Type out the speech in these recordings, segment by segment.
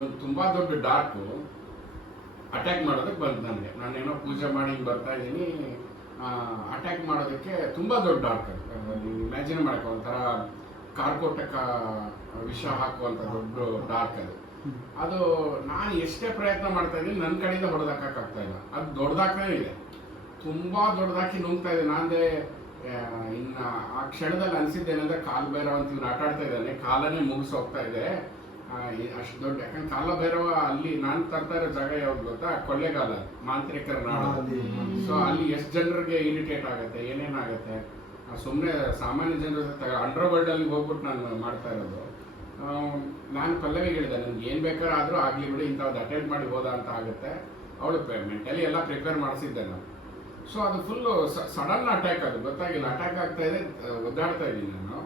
ತುಂಬಾ ದೊಡ್ಡ dark attack ಮಾಡೋದಕ್ಕೆ ಬಂತು ನನಗೆ ನಾನೇನೋ ಪೂಜೆ ಮಾಡಿ ಹಿಂಗೆ ಬರ್ತಾ ಇದ್ದೀನಿ. ಅಟ್ಯಾಕ್ ಮಾಡೋದಕ್ಕೆ ತುಂಬಾ ದೊಡ್ಡ ಡಾರ್ಕ್ ನೀವು ಇಮ್ಯಾಜಿನ್ ಮಾಡಕ್ಕೆ ಒಂಥರ ಕಾರ್ಕೋಟಕ ವಿಷ ಹಾಕುವಂತ ದೊಡ್ಡ ಡಾರ್ಕ್ ಅದು. ಅದು ನಾನು ಎಷ್ಟೇ ಪ್ರಯತ್ನ ಮಾಡ್ತಾ ಇದ್ದೀನಿ ನನ್ನ ಕಡೆಯಿಂದ ಹೊಡೆದಾಕಾಗ್ತಾ ಇಲ್ಲ. ಅದು ದೊಡ್ಡದಾಗ್ತಾನೆ ಇದೆ. ತುಂಬಾ ದೊಡ್ಡದಾಕಿ ನುಂಗ್ತಾ ಇದೆ. ನಾನೇ ಇನ್ನು ಆ ಕ್ಷಣದಲ್ಲಿ ಅನ್ಸಿದ್ದೇನೆಂದ್ರೆ ಕಾಲು ಭೈರವ ಅಂತ ಇವ್ನು ಆಟ ಆಡ್ತಾ ಇದ್ದಾನೆ. ಕಾಲನೇ ಮುಗಿಸೋಗ್ತಾ ಇದೆ. ಅಷ್ಟು ದೊಡ್ಡ ಯಾಕಂದ್ರೆ ಕಾಲ ಭೈರವ ಅಲ್ಲಿ ನಾನು ತರ್ತಾ ಇರೋ ಜಾಗ ಯಾವ್ದು ಗೊತ್ತಾ? ಕೊಳ್ಳೇಗಾಲ ಮಾಂತ್ರಿಕರ ನಾಡು. ಸೊ ಅಲ್ಲಿ ಎಷ್ಟು ಜನರಿಗೆ ಇರಿಟೇಟ್ ಆಗುತ್ತೆ ಏನೇನಾಗುತ್ತೆ ಸುಮ್ಮನೆ ಸಾಮಾನ್ಯ ಜನರ ಅಂಡರ್ ವರ್ಲ್ಡ್ ಅಲ್ಲಿ ಹೋಗ್ಬಿಟ್ಟು ನಾನು ಮಾಡ್ತಾ ಇರೋದು. ನಾನು ಪಲ್ಲವಿ ಹೇಳಿದೆ ನನ್ಗೆ ಏನು ಬೇಕಾದ್ರೂ ಆದ್ರೂ ಆಗಲಿ ಬಿಡಿ ಇಂಥದ್ದು ಅಟೆಂಡ್ ಮಾಡಿ ಹೋದ ಅಂತ ಆಗುತ್ತೆ. ಅವಳು ಮೆಂಟಲಿ ಎಲ್ಲ ಪ್ರಿಪೇರ್ ಮಾಡಿಸಿದ್ದೆ ನಾನು. ಸೊ ಅದು ಫುಲ್ಲು ಸಡನ್ ಅಟ್ಯಾಕ್ ಅದು ಗೊತ್ತಾಗಿಲ್ಲ. ಅಟ್ಯಾಕ್ ಆಗ್ತಾ ಇದೆ ಒದ್ದಾಡ್ತಾ ಇದ್ದೀನಿ ನಾನು.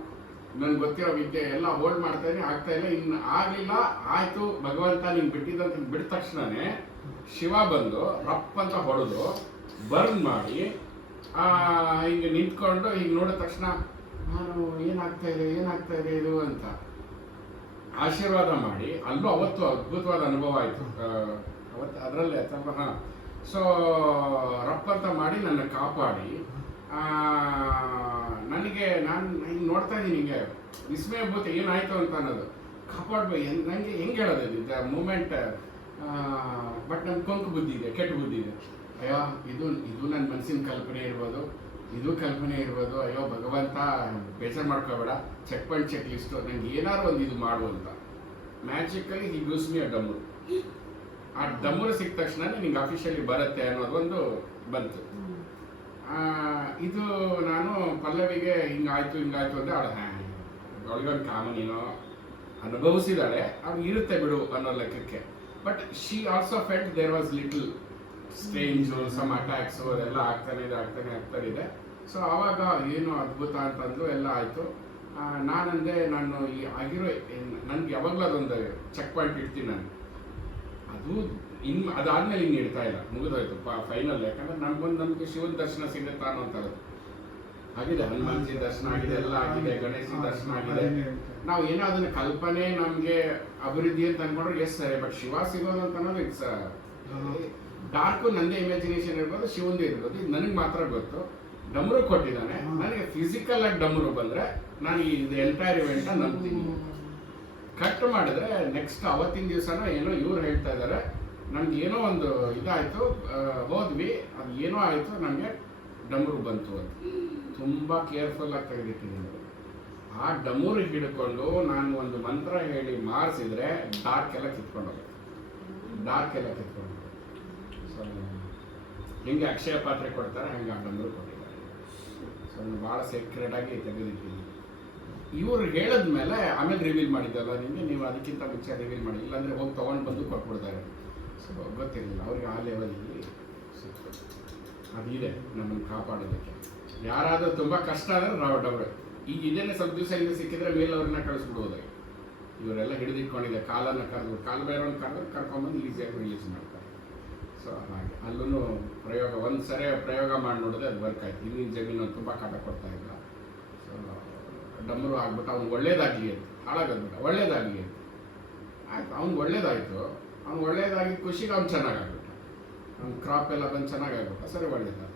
ನನ್ಗೆ ಗೊತ್ತಿರೋ ವಿದ್ಯೆ ಎಲ್ಲ ಹೋಲ್ಡ್ ಮಾಡ್ತಾ ಇದ್ದೀನಿ, ಆಗ್ತಾ ಇಲ್ಲ. ಇನ್ನು ಆಗಿಲ್ಲ ಆಯ್ತು, ಭಗವಂತ ನಿಂಗೆ ಬಿಟ್ಟಿದ್ದಂತ ಬಿಟ್ಟ ತಕ್ಷಣನೇ ಶಿವ ಬಂದು ರಪ್ ಅಂತ ಹೊಡೆದು ಬರ್ನ್ ಮಾಡಿ ಹಿಂಗೆ ನಿಂತ್ಕೊಂಡು ಹಿಂಗೆ ನೋಡಿದ ತಕ್ಷಣ ನಾನು ಏನಾಗ್ತಾ ಇದೆ ಏನಾಗ್ತಾ ಇದೆ ಇದು? ಅಂತ ಆಶೀರ್ವಾದ ಮಾಡಿ, ಅಲ್ಲೂ ಅವತ್ತು ಅದ್ಭುತವಾದ ಅನುಭವ ಆಯಿತು. ಅವತ್ತು ಅದರಲ್ಲೇ ಸ್ವಲ್ಪ ಹಾಂ. ಸೊ ರಪ್ಪಂತ ಮಾಡಿ ನನ್ನ ಕಾಪಾಡಿ ನನಗೆ ನಾನು ಹಿಂಗೆ ನೋಡ್ತಾ ಇದ್ದೀನಿ ಹಿಂಗೆ. ವಿಸ್ಮಯ ಭೂತ ಏನಾಯಿತು ಅಂತ ಅನ್ನೋದು. ಕಾಪಾಡ್ಬೇಕು ನನಗೆ ಹೆಂಗೆ ಹೇಳೋದು ಇದು? ಮೂಮೆಂಟ್ ಬಟ್ ನನ್ನ ಕೊಂಕು ಬುದ್ಧಿ ಇದೆ ಕೆಟ್ಟ ಬುದ್ಧಿ ಇದೆ. ಅಯ್ಯೋ ಇದು ಇದು ನನ್ನ ಮನಸ್ಸಿನ ಕಲ್ಪನೆ ಇರ್ಬೋದು. ಇದು ಕಲ್ಪನೆ ಇರ್ಬೋದು. ಅಯ್ಯೋ ಭಗವಂತ ಬೇಜಾರು ಮಾಡ್ಕೋಬೇಡ. ಚೆಕ್ ಪಾಯಿಂಟ್ ಚೆಕ್ ಲಿಸ್ಟು ನನಗೆ ಏನಾದ್ರು ಒಂದು ಇದು ಮಾಡು ಅಂತ. ಮ್ಯಾಜಿಕಲಿ ಹಿ ಯೂಸ್ ಮಿ ಅ ಆ ಡಮ್ಮು ಸಿಕ್ಕ ತಕ್ಷಣ ನಿಂಗೆ ಅಫಿಷಿಯಲಿ ಬರುತ್ತೆ ಅನ್ನೋದೊಂದು ಬಂತು. ಆ, ಇದು ನಾನು ಪಲ್ಲವಿಗೆ ಹಿಂಗಾಯ್ತು ಹಿಂಗಾಯ್ತು ಅಂದರೆ ಅವಳು ಹ್ಯಾ ಅವಳಿಗೊಂದು ಕಾಮನ್ ಏನೋ ಅನುಭವಿಸಿದಾಳೆ ಅವ್ಳು ಇರುತ್ತೆ ಬಿಡು ಅನ್ನೋ ಲೆಕ್ಕಕ್ಕೆ. But she also felt there was little strange some attacks ಅದೆಲ್ಲ ಆಗ್ತಾನೆ, ಇದೆ ಆಗ್ತಾನೆ ಆಗ್ತಾ ಇದೆ. ಸೊ ಆವಾಗ ಏನು ಅದ್ಭುತ ಅಂತಂದು ಎಲ್ಲ ಆಯಿತು. ನಾನಂದೆ, ನಾನು ಈ ಆಗಿರೋ ನನಗೆ ಯಾವಾಗಲೂ ಅದೊಂದು ಚೆಕ್ ಪಾಯಿಂಟ್ ಇಡ್ತೀನಿ ನಾನು. ಅದು ಇನ್ ಅದಾದ್ಮೇಲೆ ಇನ್ನು ಇಡ್ತಾ ಇಲ್ಲ ಮುಗಿದೋಯ್ತು ಫೈನಲ್ ಯಾಕಂದ್ರೆ ನಮ್ಗೊಂದು ನಮ್ಗೆ ಶಿವನ ದರ್ಶನ ಸಿಗುತ್ತೆ ಅನ್ನೋಂಥದ್ದು ಆಗಿದೆ ಹನುಮಾನ್ಜಿ ದರ್ಶನ ಆಗಿದೆ ಎಲ್ಲ ಆಗಿದೆ ಗಣೇಶನ ದರ್ಶನ ಆಗಿದೆ. ನಾವು ಏನೋ ಅದನ್ನ ಕಲ್ಪನೆ ನಮ್ಗೆ ಅಭಿವೃದ್ಧಿ ಅಂತ ಅನ್ಕೊಂಡ್ರೆ ಎಸ್ ಸರಿ ಬಟ್ ಶಿವ ಸಿಗೋದು ಅಂತ ಇಟ್ಸ್ ಡಾರ್ಕು ನಂದೇ ಇಮ್ಯಾಜಿನೇಷನ್ ಇರ್ಬೋದು ಶಿವಂದು ಇರ್ಬೋದು ಇದು ನನಗೆ ಮಾತ್ರ ಗೊತ್ತು. ಡಮರು ಕೊಟ್ಟಿದ್ದಾನೆ. ನನಗೆ ಫಿಸಿಕಲ್ ಆಗಿ ಡಮರು ಬಂದ್ರೆ ನಾನು ಇದು ಎಂಟೈರ್ ಇವೆಂಟ್ ನಂಬ್ತೀನಿ. ಕಟ್ ಮಾಡಿದ್ರೆ ನೆಕ್ಸ್ಟ್ ಅವತ್ತಿನ ದಿವಸನ ಏನೋ ಇವ್ರು ಹೇಳ್ತಾ ಇದ್ದಾರೆ ನಮ್ಗೆ ಏನೋ ಒಂದು ಇದಾಯಿತು ಹೋದ್ವಿ, ಅದು ಏನೋ ಆಯಿತು ನನಗೆ ಡಮರು ಬಂತು ಅಂತ. ತುಂಬ ಕೇರ್ಫುಲ್ಲಾಗಿ ತೆಗೆದಿಟ್ಟಿದ್ದೀನಿ ಆ ಡಮೂರು ಹಿಡ್ಕೊಂಡು ನಾನು ಒಂದು ಮಂತ್ರ ಹೇಳಿ ಮಾರಿಸಿದ್ರೆ ಡಾರ್ಕ್ ಎಲ್ಲ ಕಿತ್ಕೊಂಡು ಡಾರ್ಕ್ ಎಲ್ಲ ಕಿತ್ಕೊಂಡು ಸೊ ಹೆಂಗೆ ಅಕ್ಷಯ ಪಾತ್ರೆ ಕೊಡ್ತಾರೆ, ಹಂಗೆ ಆ ಡಮರು ಕೊಟ್ಟಿದ್ದಾರೆ. ಸೊ ನಾನು ಭಾಳ ಸೀಕ್ರೆಟ್ ಆಗಿ ಇವರು ಇವ್ರು ಹೇಳಿದ್ಮೇಲೆ ಆಮೇಲೆ ರಿವೀಲ್ ಮಾಡಿದ್ದಲ್ಲ ನಿಮಗೆ ನೀವು ಅದಕ್ಕಿಂತ ಮುಂಚೆ ರಿವೀಲ್ ಮಾಡಿ, ಇಲ್ಲಾಂದ್ರೆ ಹೋಗಿ ತೊಗೊಂಡು ಬಂದು ಕೊಟ್ಬಿಡ್ತಾರೆ. ಸೊ ಗೊತ್ತಿರಲಿಲ್ಲ. ಅವ್ರಿಗೆ ಆ ಲೆವೆಲಲ್ಲಿ ಸಿಕ್ತು. ಅದಿದೆ ನಮ್ಮನ್ನು ಕಾಪಾಡೋದಕ್ಕೆ. ಯಾರಾದರೂ ತುಂಬ ಕಷ್ಟ ಆದರೆ ನಾವು ಡಬ್ರೆ. ಈಗ ಇದನ್ನೇ ಸ್ವಲ್ಪ ದಿವಸ ಹಿಂದೆ ಸಿಕ್ಕಿದ್ರೆ ಮೇಲವ್ರನ್ನ ಕಳಿಸ್ಬಿಡ್ಬೋದಾಗಿ ಇವರೆಲ್ಲ ಹಿಡಿದಿಟ್ಕೊಂಡಿದೆ. ಕಾಲನ್ನು ಕರೆದು, ಕಾಲು ಬೇರೆಯವ್ರನ್ನ ಕರೆದು ಕರ್ಕೊಂಬಂದು ಈಸಿಯಾಗಿ ರಿಲೀಸ್ ಮಾಡ್ತಾರೆ. ಸೊ ಹಾಗೆ. ಅಲ್ಲೂ ಪ್ರಯೋಗ, ಒಂದು ಸರಿ ಪ್ರಯೋಗ ಮಾಡಿ ನೋಡಿದ್ರೆ ಅದು ವರ್ಕ್ ಆಯ್ತು. ಹಿಂದಿನ ಜಮೀನು ತುಂಬ ಕಾಟ ಕೊಡ್ತಾ ಇಲ್ಲ. ಸೊ ಡಮರು ಆಗ್ಬಿಟ್ಟು ಅವ್ನು ಒಳ್ಳೇದಾಗಲಿ ಅಂತ. ಹಾಳಾಗೋದ್ಬಿಟ್ಟು. ಒಳ್ಳೇದಾಗಲಿ ಅಂತ. ಆಯ್ತು ಅವ್ನು ಒಳ್ಳೇದಾಯ್ತು. ಅವ್ನು ಒಳ್ಳೇದಾಗಿ ಖುಷಿಗೆ ಅವ್ನು ಚೆನ್ನಾಗಾಗ್ಬಿಟ್ಟ ಅವ್ನು ಕ್ರಾಪ್ ಎಲ್ಲ ಬಂದು ಚೆನ್ನಾಗಾಗ್ಬಿಟ್ಟ ಸರಿ ಒಳ್ಳೇದ